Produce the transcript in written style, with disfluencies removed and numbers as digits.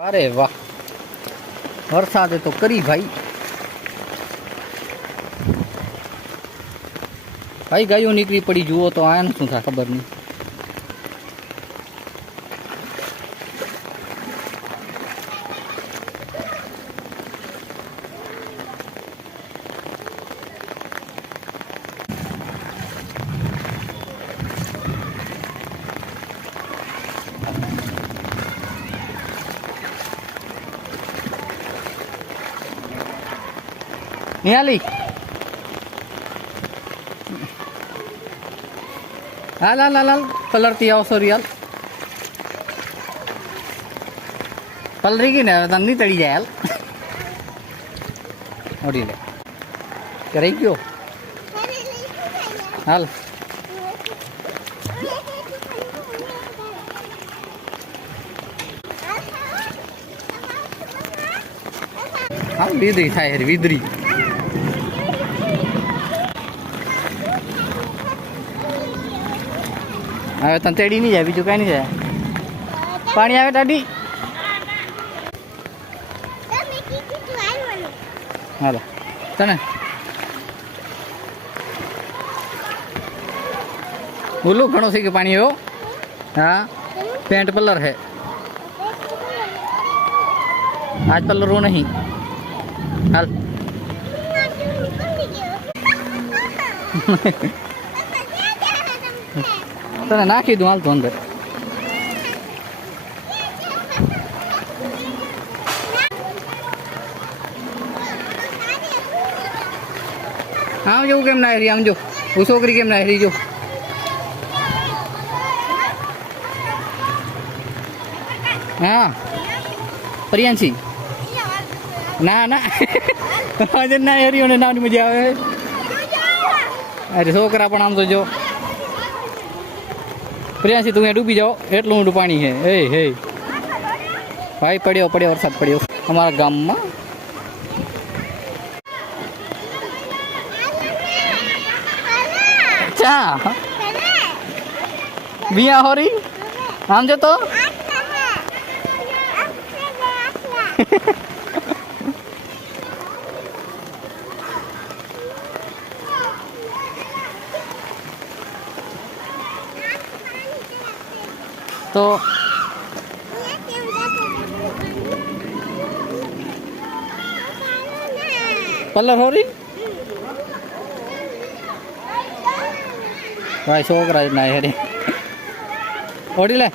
अरे वाह वरसादे तो करी भाई भाई गायों निकली पड़ी जुओ तो आया शू था खबर नहीं। नियाली हाल हाल हाल हाल पलरती आओ सॉरी हाल पलरी की ना नहीं तड़ी जाए हाल और ले करे क्यों हाल हाँ विदरी था यार विदरी હવે તને તેડી નહીં જાય બીજું કાંઈ નહીં જાય પાણી આવે દાદી હાલો તને બોલું ઘણો થઈ ગયો પાણી એવો हाँ पेंट पलर है आज पलर वो नहीं हाल तने नाखी दूँ हाल तो अंदर आम जो केम ना हरी आम जो वो छोकरी केम ना हरी जो हाँ प्रियांशी ना ना आज ना हरी होने ना मजा आवे अरे छोकरा पण आम तो जो प्रियांशी तू डूबी जाओ एटलू ऊंडू पानी है ए हे भाई पड़ो पड़ो वरसाद पड़ो अमरा गाम में चा बिया होरी आम जो तो तो पलर हो रही भाई छोकरा ना है ओढ़ी ले